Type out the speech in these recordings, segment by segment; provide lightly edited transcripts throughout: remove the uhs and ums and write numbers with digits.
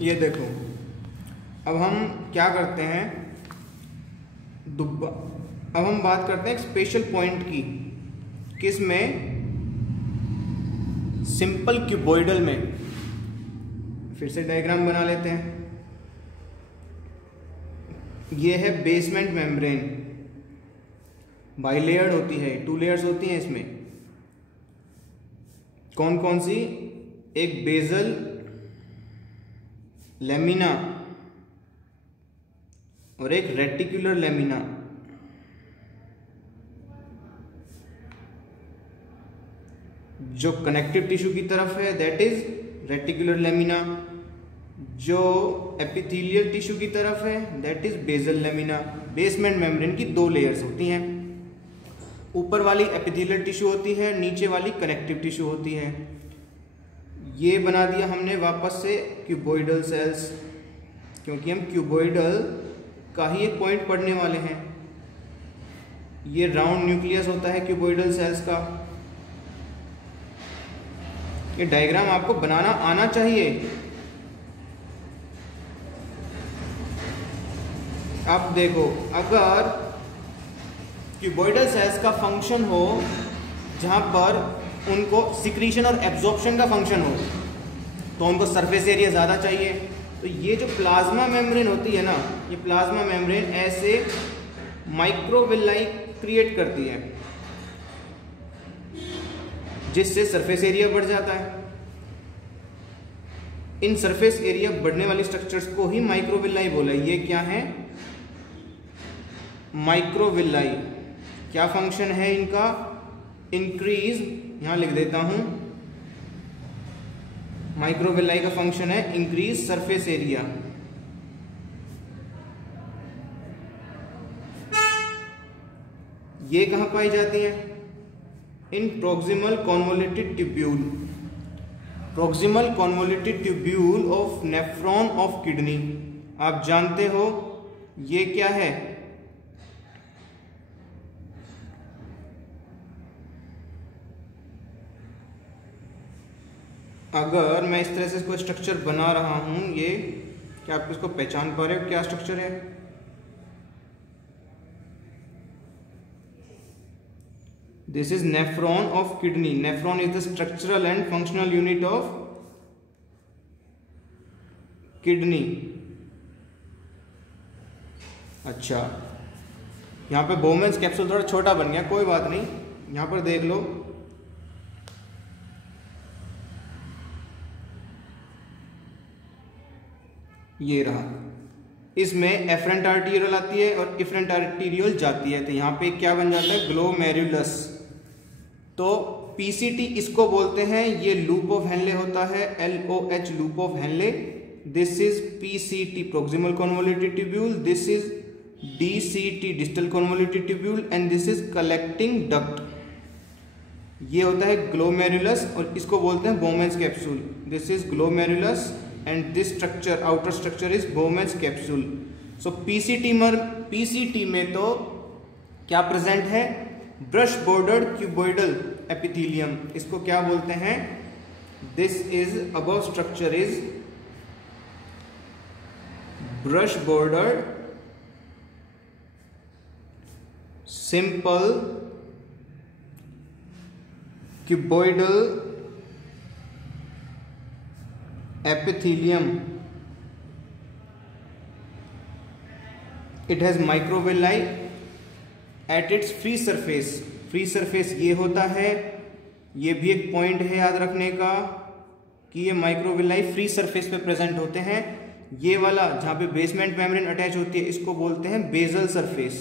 ये देखो, अब हम क्या करते हैं, अब हम बात करते हैं एक स्पेशल पॉइंट की, किस में, सिंपल क्यूबॉइडल में। फिर से डायग्राम बना लेते हैं। ये है बेसमेंट मेम्ब्रेन, बाइलेयर्ड होती है, 2 लेयर्स होती हैं इसमें। कौन कौन सी? एक बेसल लेमिना और एक रेटिकुलर लेमिना। जो कनेक्टिव टिश्यू की तरफ है दैट इज रेटिकुलर लेमिना, जो एपिथेलियल टिश्यू की तरफ है that is basal lamina. Basement membrane की 2 लेयर्स होती हैं, ऊपर वाली एपिथेलियल टिश्यू होती है, नीचे वाली कनेक्टिव टिश्यू होती है। ये बना दिया हमने वापस से क्यूबॉइडल सेल्स, क्योंकि हम क्यूबॉइडल का ही एक पॉइंट पढ़ने वाले हैं। ये राउंड न्यूक्लियस होता है क्यूबॉइडल सेल्स का। ये डायग्राम आपको बनाना आना चाहिए। अब देखो, अगर क्यूबॉइडल सेल्स का फंक्शन हो जहां पर उनको सिक्रीशन और एब्जॉर्प्शन का फंक्शन हो, तो उनको सरफेस एरिया ज़्यादा चाहिए। तो ये जो प्लाज्मा मेम्ब्रेन होती है ना, ये प्लाज्मा मेम्ब्रेन ऐसे माइक्रोविलाई क्रिएट करती है, जिससे सरफेस एरिया बढ़ जाता है। इन सरफेस एरिया बढ़ने वाली स्ट्रक्चर्स को ही माइक्रोविलाई बोला। ये क्या है? माइक्रोविलाई। क्या फंक्शन है इनका? इंक्रीज, यहां लिख देता हूं, माइक्रोविलाई का फंक्शन है इंक्रीज सरफेस एरिया। ये कहां पाई जाती है? In proximal convoluted tubule, proximal convoluted tubule of nephron of kidney. आप जानते हो ये क्या है? अगर मैं इस तरह से इसको स्ट्रक्चर बना रहा हूं, ये क्या आप इसको पहचान पा रहे हो क्या स्ट्रक्चर है? This is nephron of kidney. Nephron is the structural and functional unit of kidney. अच्छा, यहां पे बोमेन्स कैप्सूल थोड़ा छोटा बन गया, कोई बात नहीं। यहां पर देख लो, ये रहा। इसमें एफरेंट आर्टीरियल आती है और इफरेंट आर्टीरियल जाती है, तो यहाँ पे क्या बन जाता है? ग्लोमेरुलस। तो पीसीटी इसको बोलते हैं। ये लूप ऑफ हेनले होता है, LOH loop of Henle. This is PCT proximal convoluted tubule, this is DCT distal convoluted tubule and this is collecting duct. ये होता है ग्लोमेरुलस और इसको बोलते हैं Bowman's capsule. This is glomerulus and this structure, outer structure is Bowman's capsule. So PCT में तो क्या प्रेजेंट है? Brush bordered cuboidal epithelium. इसको क्या बोलते हैं? This is above structure is brush bordered simple cuboidal epithelium. It has microvilli at its free surface. Free surface ये होता है, ये भी एक पॉइंट है याद रखने का कि ये माइक्रोविलाई फ्री सरफेस पे प्रेजेंट होते हैं। ये वाला जहां पे बेसमेंट मेम्ब्रेन अटैच होती है इसको बोलते हैं बेसल सरफेस।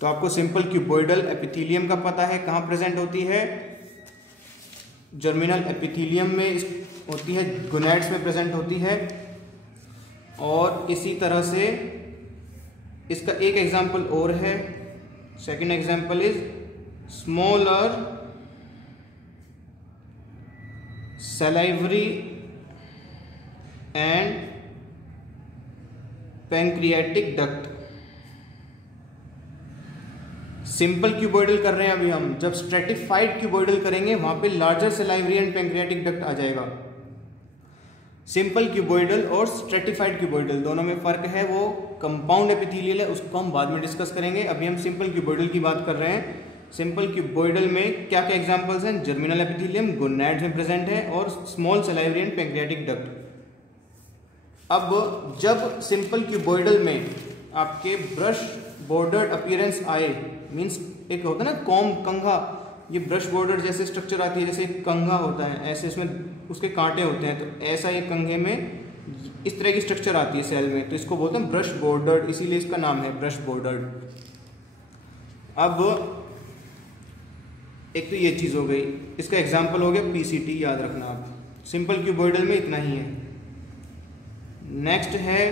तो आपको सिंपल क्यूबॉइडल एपिथेलियम का पता है, कहां प्रेजेंट होती है? जर्मिनल एपिथेलियम में होती है, गोनैड्स में प्रेजेंट होती है। और इसी तरह से इसका एक एग्जाम्पल और है। Second example is smaller salivary and pancreatic duct. Simple cuboidal कर रहे हैं अभी हम, जब स्ट्रेटिफाइड क्यूबॉइडल करेंगे वहां पे larger salivary and pancreatic duct आ जाएगा। सिंपल क्यूबॉइडल और स्ट्रेटिफाइड क्यूबॉइडल दोनों में फर्क है, वो कंपाउंड एपिथेलियल है, उसको हम बाद में डिस्कस करेंगे। अभी हम सिंपल क्यूबॉइडल की बात कर रहे हैं। सिंपल क्यूबॉइडल में क्या क्या एग्जांपल्स हैं? जर्मिनल एपिथेलियम गोनैड्स में प्रेजेंट है और small salivary and pancreatic duct. अब जब सिंपल क्यूबॉइडल में आपके ब्रश बॉर्डर्ड अपीयरेंस आए, मींस एक होता है ना कॉम कंघा, ये ब्रश बॉर्डर जैसे स्ट्रक्चर आती है, जैसे कंघा होता है ऐसे, इसमें उसके कांटे होते हैं, तो ऐसा ये कंघे में इस तरह की स्ट्रक्चर आती है सेल में, तो इसको बोलते हैं ब्रश बॉर्डर्ड, इसीलिए इसका नाम है ब्रश बॉर्डर्ड। अब एक तो ये चीज़ हो गई, इसका एग्जाम्पल हो गया पीसीटी, याद रखना आप। सिंपल क्यूबॉइडल में इतना ही है। नेक्स्ट है